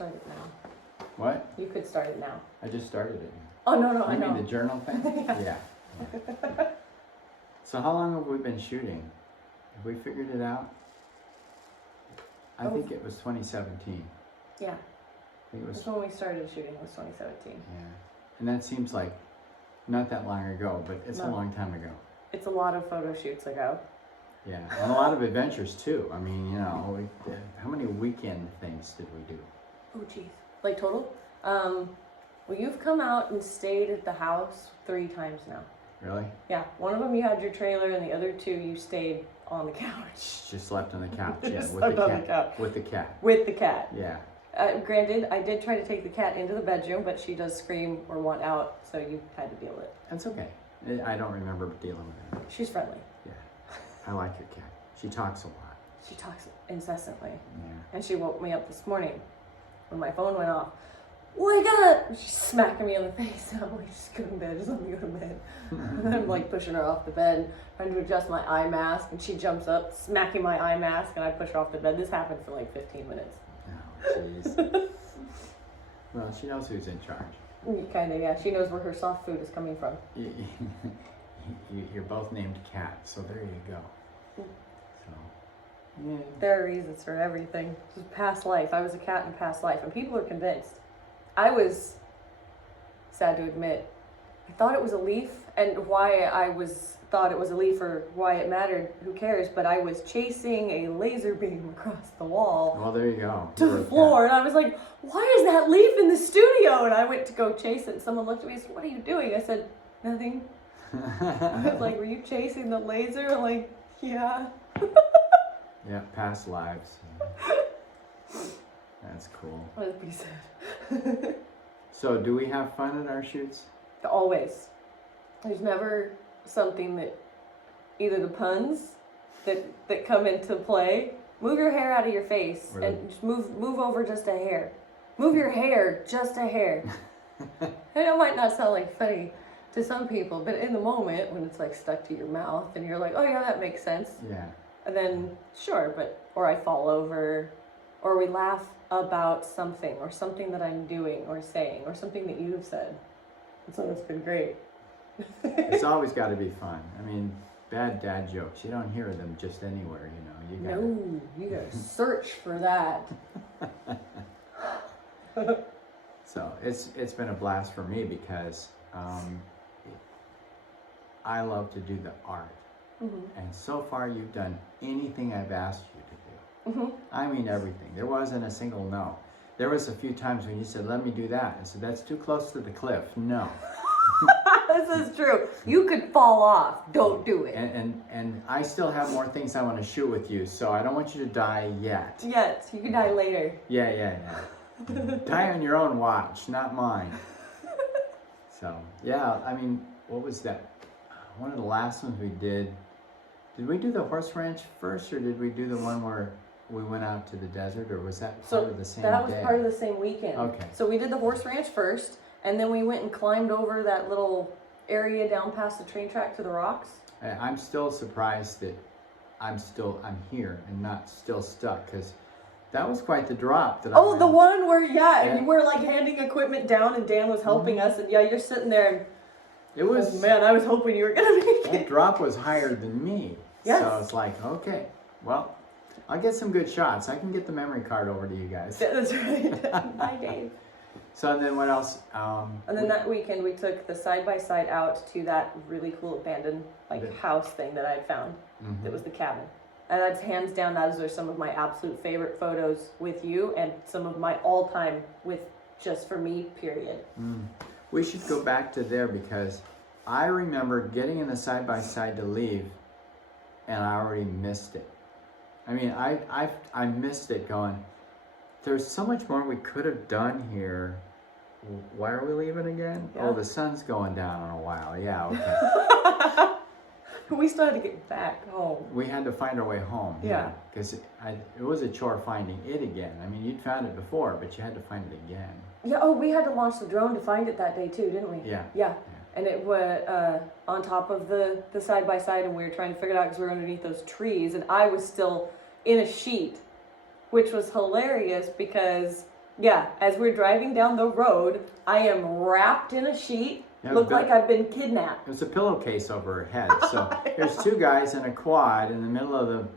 start it now. What? You could start it now. I just started it. Oh, no, You I know. mean the journal thing? Yeah. So how long have we been shooting? Have we figured it out? I think it was 2017. Yeah. I think it was. That's when we started shooting, was 2017. Yeah. And that seems like not that long ago, but it's a long time ago. It's a lot of photo shoots ago. Yeah, and a lot of adventures too. I mean, how many weekend things did we do? Oh, geez. Like total? Well, you've come out and stayed at the house 3 times now. Really? Yeah. One of them you had your trailer, and the other 2 you stayed on the couch. Just slept on the couch, yeah, Just with the slept on cat. the couch. With the cat. With the cat. Yeah. Granted, I did try to take the cat into the bedroom, but she does scream or want out, so you had to deal with it. That's okay. I don't remember dealing with her. She's friendly. Yeah. I like your cat. She talks a lot. She talks incessantly. Yeah. And she woke me up this morning when my phone went off. Wake up! She's smacking me on the face. I'm like, just go to bed. Just let me go to bed. And I'm like pushing her off the bed, trying to adjust my eye mask, and she jumps up, smacking my eye mask, and I push her off the bed. This happened for like 15 minutes. Oh, jeez. Well, she knows who's in charge. Kind of, yeah. She knows where her soft food is coming from. You're both named Cat, so there you go. So, yeah. There are reasons for everything. Just past life. I was a cat in past life, and people are convinced. I was, sad to admit, I thought it was a leaf, and why I thought it was a leaf or why it mattered, who cares, but I was chasing a laser beam across the wall. Well, there you go. To the floor, and I was like, why is that leaf in the studio? And I went to go chase it, and someone looked at me and said, what are you doing? I said, nothing. I was like, were you chasing the laser? I'm like, yeah. Yeah, past lives. That's cool. That was pretty sad. So, do we have fun at our shoots? Always. There's never something that, either the puns that come into play. Move your hair out of your face and just move over just a hair. Move your hair just a hair. And it might not sound like funny to some people, but in the moment when it's like stuck to your mouth and you're like, oh yeah, that makes sense. Yeah. And then sure, or I fall over, or we laugh about something, or something that I'm doing or saying, or something that you've said. And so it's been great. It's always got to be fun. I mean, bad dad jokes, you don't hear them just anywhere, you know. You gotta search for that. So it's been a blast for me because I love to do the art. Mm-hmm. And so far you've done anything I've asked you to do. Mm-hmm. I mean everything. There wasn't a single no. There was a few times when you said, let me do that. I said, that's too close to the cliff. No. This is true. You could fall off. Don't do it. And I still have more things I want to shoot with you, so I don't want you to die yet. Yes, you can die later. Yeah. Die on your own watch, not mine. So, yeah, I mean, what was that? One of the last ones we did we do the horse ranch first, or did we do the one where we went out to the desert, or was that part of the same day? That was part of the same weekend. Okay. So we did the horse ranch first, and then we went and climbed over that little area down past the train track to the rocks. I'm still surprised that I'm here and not still stuck, because that was quite the drop. The one where, and we're like handing equipment down, and Dan was helping us, and you're sitting there, and it was, oh man, I was hoping you were going to make it. That drop was higher than me. Yes. So it's like, okay, well, I'll get some good shots. I can get the memory card over to you guys. That's right. Bye, Dave. So then what else? And then that weekend we took the side-by-side out to that really cool abandoned house thing that I had found. Mm-hmm. That was the cabin. And that's hands down, those are some of my absolute favorite photos with you, and some of my all-time with just for me, period. We should go back to there, because I remember getting in the side-by-side to leave, and I already missed it. I mean, I missed it going, there's so much more we could have done here. Why are we leaving again? Yeah. Oh, the sun's going down in a while. Yeah, okay. We still had to get back home. We had to find our way home. Yeah. Because it was a chore finding it again. I mean, you'd found it before, but you had to find it again. Yeah, we had to launch the drone to find it that day too, didn't we? Yeah. And it was on top of the side-by-side, and we were trying to figure it out because we were underneath those trees, and I was still in a sheet, which was hilarious because Yeah, as we're driving down the road, I am wrapped in a sheet. Yeah, Look like I've been kidnapped. It was a pillowcase over her head. So there's two guys in a quad in the middle of the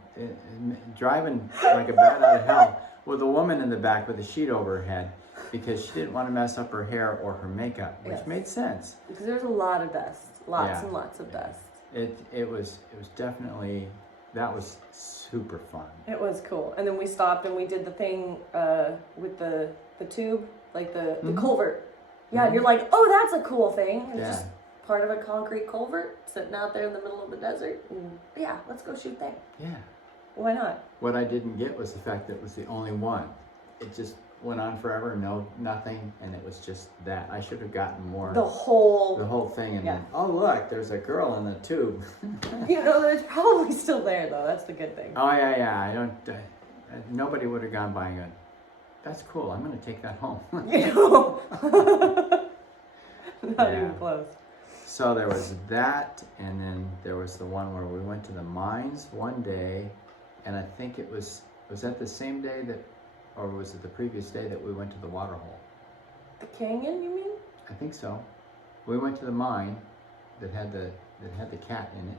driving like a bat out of hell with a woman in the back with a sheet over her head because she didn't want to mess up her hair or her makeup, which made sense. Because there's a lot of dust, lots and lots of dust. It was definitely, that was super fun. It was cool. And then we stopped and we did the thing with the tube, like the culvert. Yeah, and you're like, oh, that's a cool thing. It's just part of a concrete culvert sitting out there in the middle of the desert. And yeah, let's go shoot that. Yeah. Why not? What I didn't get was the fact that it was the only one. It just went on forever, nothing, and it was just that. I should have gotten more. The whole thing, and then, oh look, there's a girl in the tube. You know, it's probably still there though. That's the good thing. Oh yeah. I don't. Nobody would have gone by and gone, that's cool. I'm going to take that home. Not even close. So there was that, and then there was the one where we went to the mines one day, and I think was that the same day that, or was it the previous day that we went to the water hole? The canyon, you mean? I think so. We went to the mine that had the cat in it.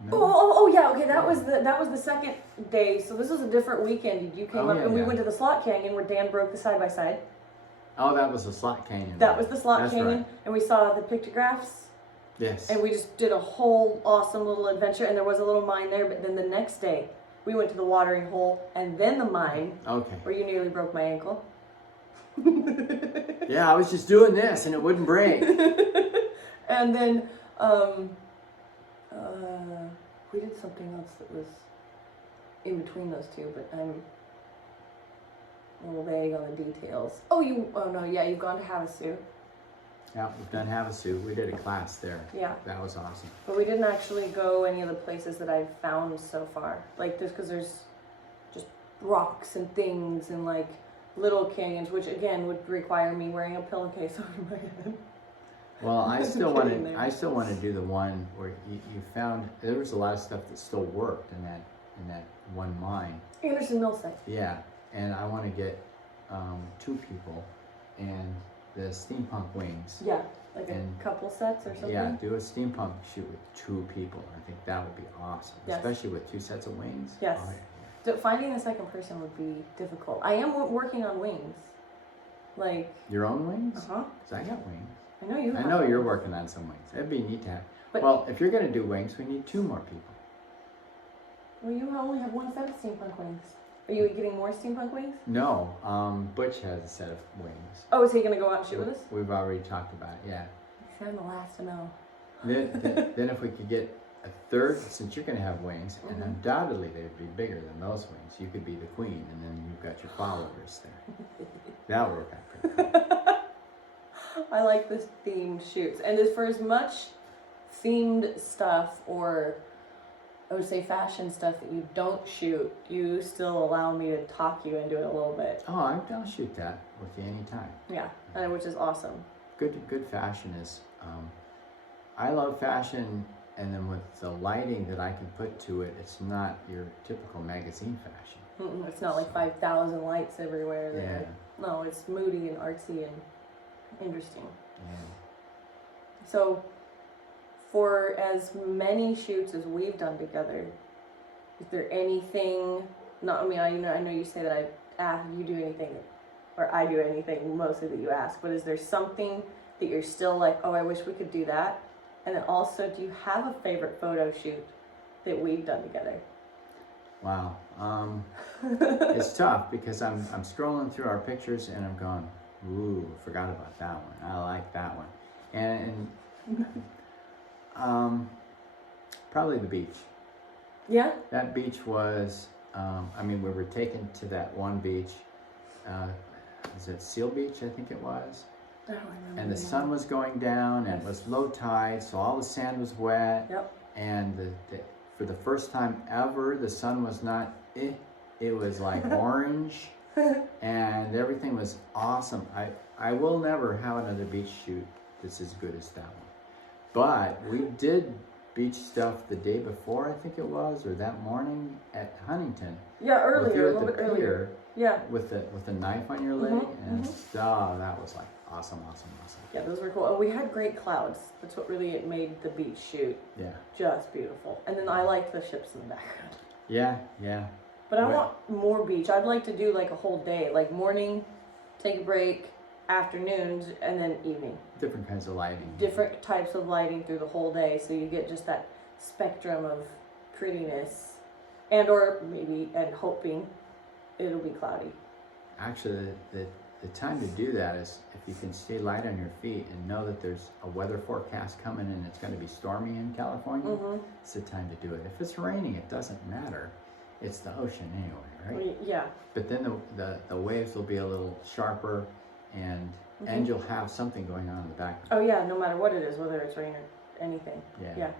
Remember? Oh yeah, okay, that was the second day. So this was a different weekend. You came up and we went to the slot canyon where Dan broke the side by side. Oh, that was the slot canyon. That was the slot canyon, and we saw the pictographs. Yes. And we just did a whole awesome little adventure, and there was a little mine there. But then the next day, we went to the watering hole, and then the mine. Okay. Where you nearly broke my ankle. Yeah, I was just doing this, and it wouldn't break. And then, we did something else that was in between those two, but I'm a little vague on the details. You've gone to Havasu. Yeah, we've done Havasu. We did a class there. Yeah. That was awesome. But we didn't actually go any of the places that I've found so far. Like, because there's just rocks and things and, like, little canyons, which, again, would require me wearing a pillowcase over my head. Well, I still want to do the one where you found, there was a lot of stuff that still worked in that one mine. Anderson Mill site. Yeah, and I want to get 2 people and the steampunk wings. Yeah, like a couple sets or something. Yeah, do a steampunk shoot with 2 people. I think that would be awesome, especially with 2 sets of wings. Yes. Oh, So finding a second person would be difficult. I am working on wings. Like. Your own wings? Uh-huh. Because I got wings. I know you have. I know you're working on some wings. That'd be neat to have. But, well, if you're going to do wings, we need 2 more people. Well, you only have 1 set of steampunk wings. Are you getting more steampunk wings? No. Butch has a set of wings. Oh, is he going to go out and shoot with us? We've already talked about it, yeah. I'm the last to know. Then if we could get a third, since you're going to have wings, and undoubtedly they'd be bigger than those wings. You could be the queen, and then you've got your followers there. That'll work out pretty good. I like this themed shoots. And for as much themed stuff, or I would say fashion stuff that you don't shoot, you still allow me to talk you into it a little bit. Oh, I'll shoot that with you anytime. Yeah, which is awesome. Good fashion is, I love fashion, and then with the lighting that I can put to it, it's not your typical magazine fashion. It's not like 5,000 lights everywhere. Yeah. No, it's moody and artsy and interesting. Yeah. So, for as many shoots as we've done together, is there anything? I know you say that I ask you do anything, or I do anything mostly that you ask. But is there something that you're still like, oh, I wish we could do that? And then also, do you have a favorite photo shoot that we've done together? Wow. It's tough because I'm scrolling through our pictures and I'm going, ooh, forgot about that one. I like that one. And probably the beach. Yeah? That beach was, we were taken to that one beach. Is it Seal Beach, I think it was? I don't remember. And the sun was going down, and it was low tide, so all the sand was wet. Yep. And for the first time ever, the sun was not, it was like orange, and everything was awesome. I will never have another beach shoot that's as good as that one. But we did beach stuff the day before, I think it was, or that morning at Huntington. Yeah, earlier, a little at the bit earlier. Yeah. With the knife on your leg, and that was like awesome. Yeah, those were cool. And we had great clouds. That's what really made the beach shoot. Yeah. Just beautiful. And then I liked the ships in the background. Yeah. But I want more beach. I'd like to do like a whole day, like morning, take a break, afternoons, and then evening. Different kinds of lighting. Different types of lighting through the whole day, so you get just that spectrum of prettiness, and hoping it'll be cloudy. Actually, the time to do that is if you can stay light on your feet and know that there's a weather forecast coming and it's going to be stormy in California. It's the time to do it. If it's raining, it doesn't matter. It's the ocean anyway, right? Yeah. But then the waves will be a little sharper, and you'll have something going on in the background. Oh yeah, no matter what it is, whether it's rain or anything. Yeah.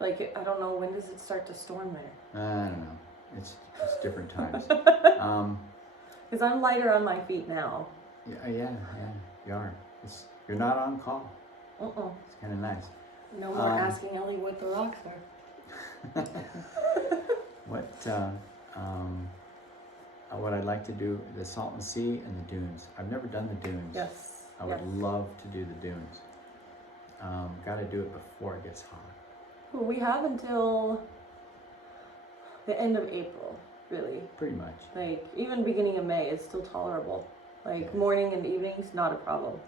Like, I don't know, when does it start to storm there? I don't know. It's different times. Because I'm lighter on my feet now. Yeah, you are. You're not on call. It's kind of nice. No more asking Ellie what the rocks are. What I'd like to do, the Salton Sea and the dunes. I've never done the dunes. Yes. I would love to do the dunes. Got to do it before it gets hot. Well, we have until the end of April, really. Pretty much. Like, even beginning of May is still tolerable. Like, morning and evenings, not a problem.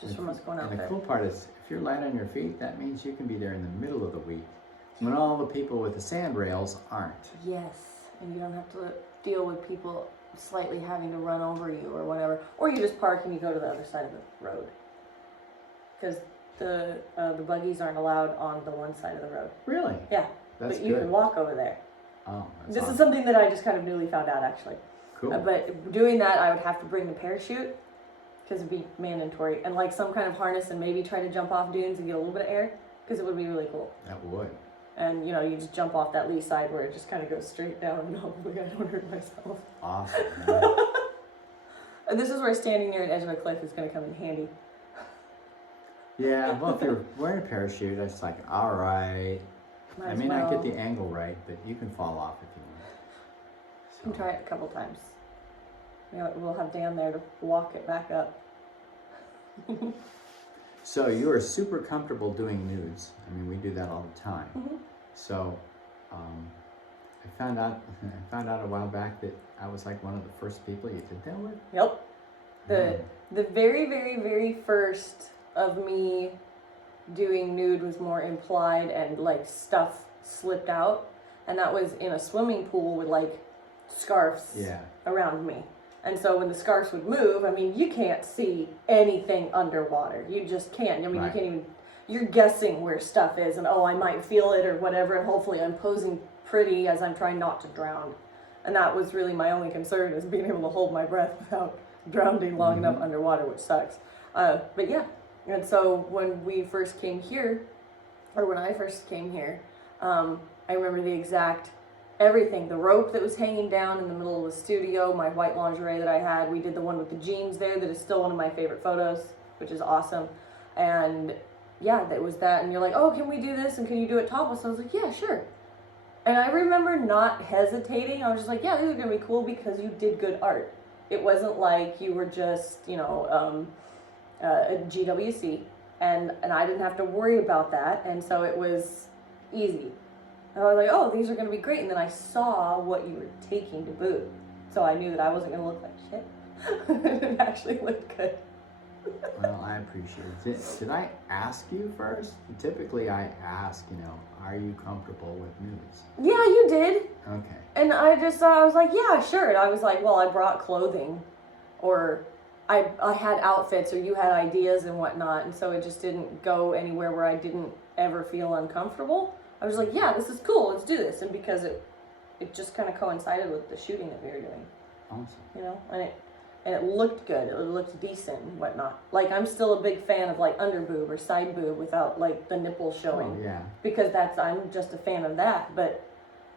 Just from us going out there. And the cool part is, if you're light on your feet, that means you can be there in the middle of the week, when all the people with the sand rails aren't. Yes, and you don't have to deal with people slightly having to run over you or whatever. Or you just park and you go to the other side of the road. Because the buggies aren't allowed on the one side of the road. Really? Yeah. That's but you good. can walk over there. Oh, that's This awesome. is something that I just kind of newly found out, actually. Cool. But doing that, I would have to bring the parachute, because it'd be mandatory, and like some kind of harness, and maybe try to jump off dunes and get a little bit of air, because it would be really cool. That would. And you just jump off that lee side where it just kind of goes straight down, and hopefully I don't hurt myself. Awesome. And this is where standing near an edge of a cliff is going to come in handy. Yeah, well, if you're wearing a parachute, it's like, all right. I may not get the angle right, but you can fall off if you want. You can try it a couple times. We'll have Dan there to walk it back up. So you are super comfortable doing nudes. I mean, we do that all the time. So I found out a while back that I was like one of the first people you did that with. Yep. The very, very, very first of me doing nude was more implied, and like stuff slipped out, and that was in a swimming pool with like scarves around me. And so when the scarves would move, I mean, you can't see anything underwater. You just can't. I mean, you can't even, you're guessing where stuff is, and I might feel it or whatever, and hopefully I'm posing pretty as I'm trying not to drown. And that was really my only concern, is being able to hold my breath without drowning long enough underwater, which sucks. But yeah, and so when we first came here, or when I first came here, I remember the exact everything. The rope that was hanging down in the middle of the studio, my white lingerie that I had. We did the one with the jeans there that is still one of my favorite photos, which is awesome. And yeah, that was that. And you're like, oh, can we do this? And can you do it topless? I was like, yeah, sure. And I remember not hesitating. I was just like, yeah, these are going to be cool because you did good art. It wasn't like you were just, a GWC. And I didn't have to worry about that. And so it was easy. And I was like, oh, these are going to be great. And then I saw what you were taking to boot. So I knew that I wasn't going to look like shit. It actually looked good. Well, I appreciate it. Did I ask you first? Typically I ask, are you comfortable with nudes? Yeah, you did. Okay. And I was like, yeah, sure. And I was like, well, I brought clothing, or I had outfits, or you had ideas and whatnot. And so it just didn't go anywhere where I didn't ever feel uncomfortable. I was like, yeah, this is cool. Let's do this. And because it just kind of coincided with the shooting that we were doing. Awesome. And it looked good. It looked decent and whatnot. Like, I'm still a big fan of like under boob or side boob without like the nipples showing. Oh, yeah. Because I'm just a fan of that. But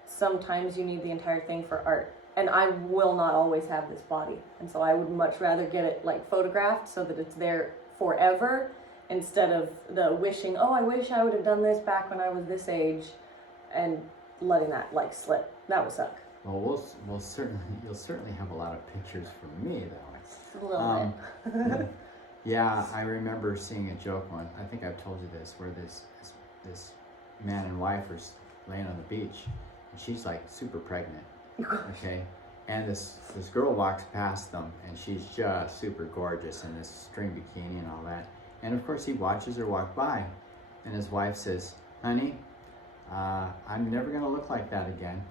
sometimes you need the entire thing for art. And I will not always have this body. And so I would much rather get it like photographed so that it's there forever, instead of the wishing, I wish I would have done this back when I was this age, and letting that like slip. That would suck. Well, you'll certainly have a lot of pictures from me though. A little bit. Yeah, I remember seeing a joke one. I think I've told you this, where this man and wife are laying on the beach, and she's like super pregnant. Okay, and this girl walks past them, and she's just super gorgeous in this string bikini and all that. And of course, he watches her walk by, and his wife says, "Honey, I'm never gonna look like that again."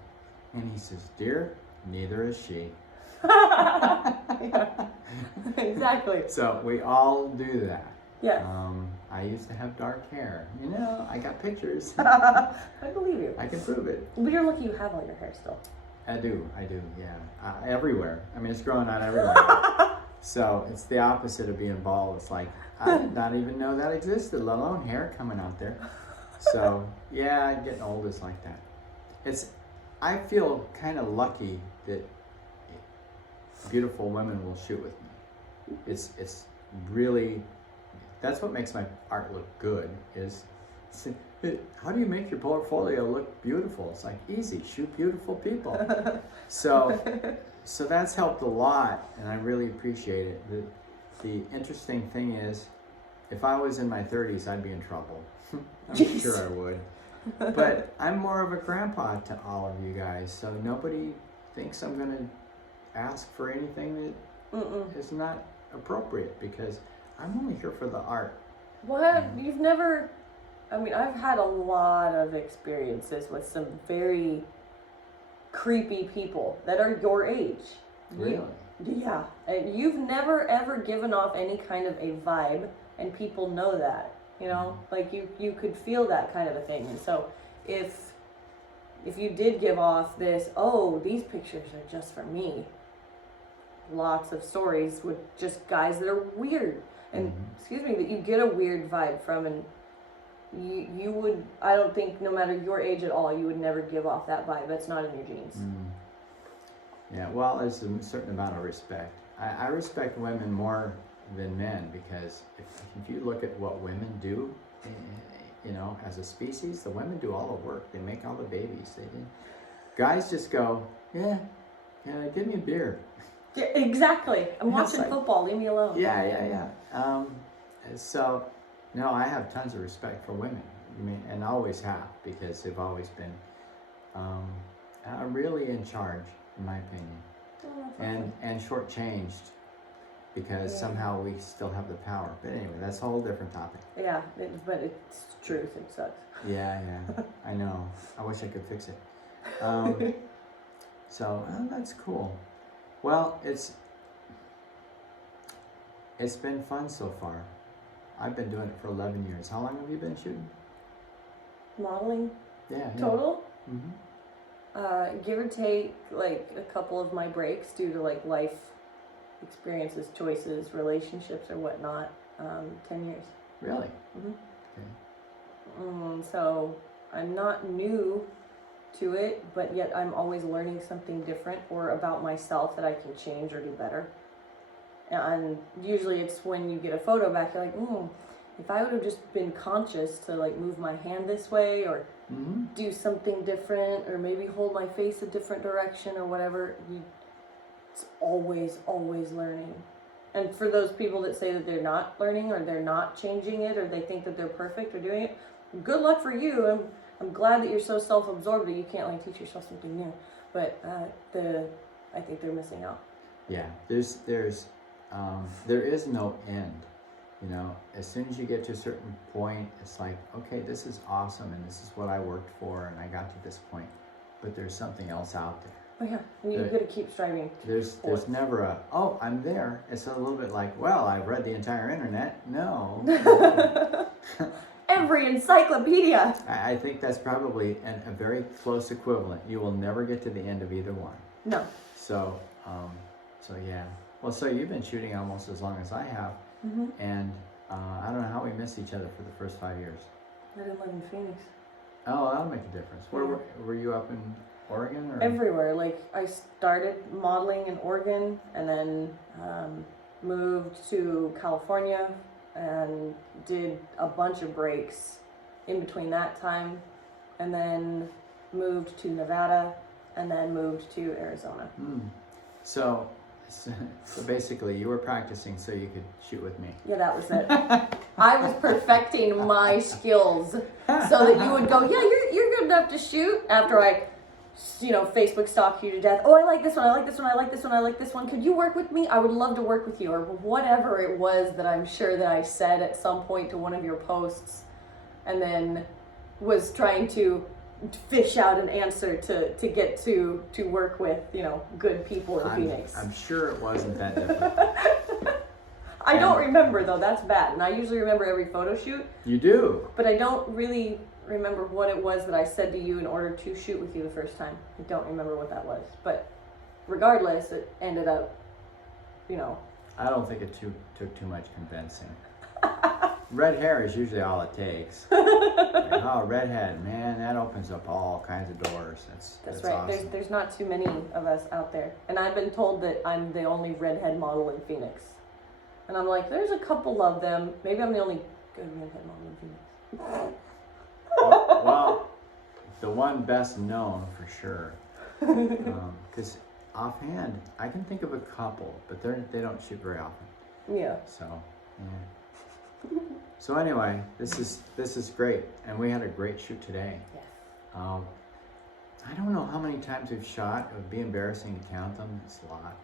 And he says, "Dear, neither is she." Yeah, exactly. So we all do that. Yes. I used to have dark hair. You know, I got pictures. I believe you. I can prove it. But you're lucky you have all your hair still. I do, yeah. Everywhere. I mean, it's growing out everywhere. So it's the opposite of being bald. It's like, I did not even know that existed, let alone hair coming out there. So, yeah, getting old is like that. I feel kind of lucky that beautiful women will shoot with me. It's really, that's what makes my art look good, is how do you make your portfolio look beautiful? It's like, easy, shoot beautiful people. So that's helped a lot, and I really appreciate it. The interesting thing is, if I was in my 30s, I'd be in trouble. I'm sure I would. But I'm more of a grandpa to all of you guys, so nobody thinks I'm going to ask for anything that is not appropriate, because I'm only here for the art. What? You've never... I mean, I've had a lot of experiences with some very creepy people that are your age. Really? Yeah. And you've never ever given off any kind of a vibe, and people know that. You know, like you could feel that kind of a thing. And so if you did give off this, oh, these pictures are just for me, lots of stories with just guys that are weird, and excuse me, that you get a weird vibe from, and you would, I don't think, no matter your age at all, you would never give off that vibe. That's not in your genes. Yeah, well, there's a certain amount of respect. I respect women more than men, because if you look at what women do, you know, as a species, the women do all the work. They make all the babies. Guys just go, yeah, give me a beer. Yeah, exactly. I'm watching like, football. Leave me alone. Yeah. So, no, I have tons of respect for women. I mean, and always have, because they've always been really in charge, in my opinion, and shortchanged, because somehow we still have the power. But anyway, that's a whole different topic. Yeah, but it's truth. It sucks. Yeah, I know. I wish I could fix it. So that's cool. Well, it's been fun so far. I've been doing it for 11 years. How long have you been shooting? Modeling? Yeah. Total? Mm-hmm. Give or take, like, a couple of my breaks due to, like, life experiences, choices, relationships, or whatnot. 10 years. Really? Mm-hmm. Okay. So I'm not new to it, but yet I'm always learning something different or about myself that I can change or do better. And usually it's when you get a photo back, you're like, if I would have just been conscious to, like, move my hand this way, or do something different, or maybe hold my face a different direction, or whatever, it's always learning. And for those people that say that they're not learning, or they're not changing it, or they think that they're perfect or doing it, good luck for you. I'm glad that you're so self-absorbed that you can't, like, teach yourself something new. But I think they're missing out. Yeah, there is no end. You know, as soon as you get to a certain point, it's like, okay, this is awesome, and this is what I worked for, and I got to this point. But there's something else out there. Oh yeah, and you got to keep striving. There's never I'm there. It's a little bit like, well, I've read the entire internet. No. Every encyclopedia. I think that's probably a very close equivalent. You will never get to the end of either one. No. So yeah. Well, so you've been shooting almost as long as I have, and I don't know how we missed each other for the first 5 years. I didn't live in Phoenix. Oh, that'll make a difference. Where were you, up in Oregon, or? Everywhere. Like, I started modeling in Oregon, and then moved to California and did a bunch of breaks in between that time, and then moved to Nevada, and then moved to Arizona. So basically, you were practicing so you could shoot with me. Yeah, that was it. I was perfecting my skills so that you would go, yeah, you're good enough to shoot. After I, Facebook stalked you to death. Oh, I like this one. I like this one. I like this one. I like this one. Could you work with me? I would love to work with you, or whatever it was that I'm sure that I said at some point to one of your posts, and then was trying to fish out an answer to get to work with, good people in Phoenix. I'm sure it wasn't that difficult. I don't remember though, that's bad. And I usually remember every photo shoot. You do? But I don't really remember what it was that I said to you in order to shoot with you the first time. I don't remember what that was. But regardless, it ended up, I don't think it took too much convincing. Red hair is usually all it takes. Oh, redhead, man, that opens up all kinds of doors. That's right. Awesome. There's not too many of us out there. And I've been told that I'm the only redhead model in Phoenix. And I'm like, there's a couple of them. Maybe I'm the only good redhead model in Phoenix. Well, the one best known for sure. Because offhand, I can think of a couple, but they don't shoot very often. Yeah. So, yeah. So anyway, this is great, and we had a great shoot today. Yes. I don't know how many times we've shot. It would be embarrassing to count them. It's a lot,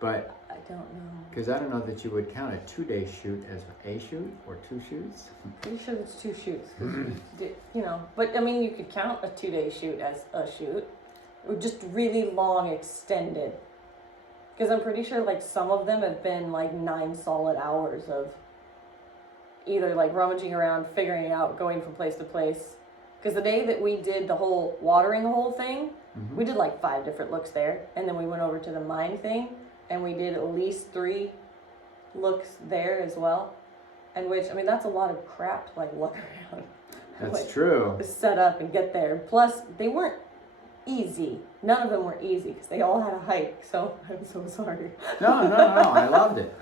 but I don't know. because I don't know that you would count a 2-day shoot as a shoot or 2 shoots. Pretty sure it's 2 shoots. But I mean, you could count a 2-day shoot as a shoot. Just really long, extended. Because I'm pretty sure like some of them have been like 9 solid hours of either like rummaging around, figuring it out, going from place to place. Because the day that we did the whole watering the whole thing, we did like 5 different looks there. And then we went over to the mine thing and we did at least 3 looks there as well. And that's a lot of crap to like look around. That's true. To set up and get there. Plus, they weren't easy. None of them were easy because they all had a hike. So I'm so sorry. No. I loved it.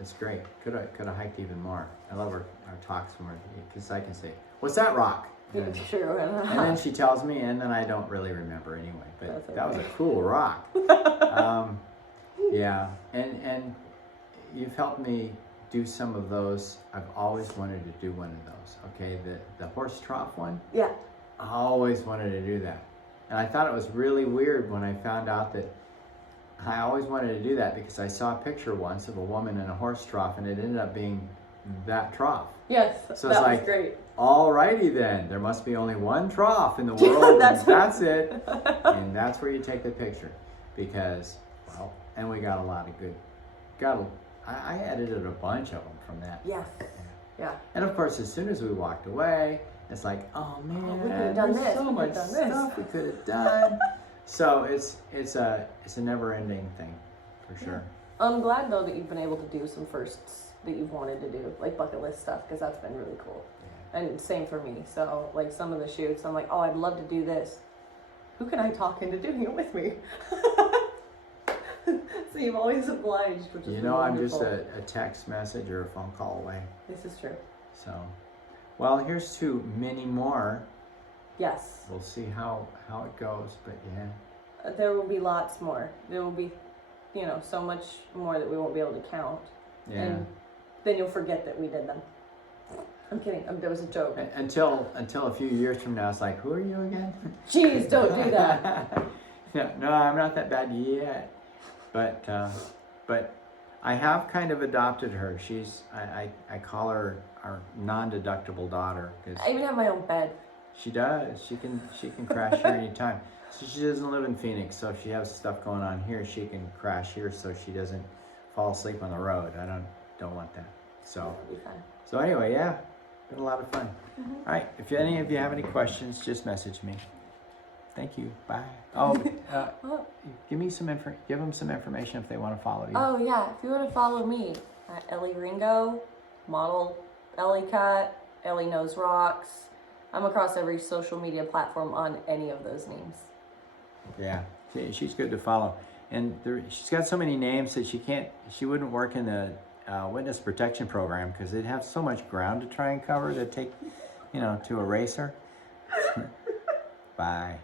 It's great. Could have hiked even more. I love our talks from her because I can say, "What's that rock?" And, Sure. and then she tells me, and then I don't really remember anyway. But Okay. that was a cool rock. Yeah, and you've helped me do some of those. I've always wanted to do one of those. Okay, the horse trough one. Yeah. I always wanted to do that. And I thought it was really weird when I found out that I always wanted to do that because I saw a picture once of a woman in a horse trough and it ended up being that trough. Yes, so that it's was like, great. Alrighty then, there must be only one trough in the world, that's it. And that's where you take the picture because, and we got a lot of I edited a bunch of them from that. Yes. Yeah. And of course, as soon as we walked away, it's like, oh man, we could have done there's this. so much stuff we could have done. So it's a never-ending thing, for sure. I'm glad though that you've been able to do some firsts that you've wanted to do, like bucket list stuff, because that's been really cool. Yeah. And same for me. So like some of the shoots, I'm like, oh, I'd love to do this. Who can I talk into doing it with me? So you've always obliged, which is I'm wonderful. just a text message or a phone call away. This is true. So, well, here's to many more. Yes. We'll see how it goes, but yeah. There will be lots more. There will be, so much more that we won't be able to count. Yeah. And then you'll forget that we did them. I'm kidding. There was a joke. Until a few years from now, it's like, who are you again? Jeez, don't do that. No, I'm not that bad yet. But I have kind of adopted her. I call her our non-deductible daughter. Cause I even have my own bed. She does. She can crash here anytime. So she doesn't live in Phoenix, so if she has stuff going on here, she can crash here so she doesn't fall asleep on the road. I don't want that. So That'll be fun. So anyway, yeah, been a lot of fun. All right, if any of you have any questions, just message me. Thank you. Bye. Oh, give them some information if they want to follow you. Oh yeah, if you want to follow me, Elley Ringo, model Elley Cut, Elley Knows Rocks. I'm across every social media platform on any of those names. Yeah, she's good to follow, and she's got so many names that she wouldn't work in the witness protection program because it'd have so much ground to try and cover to take, to erase her. Bye.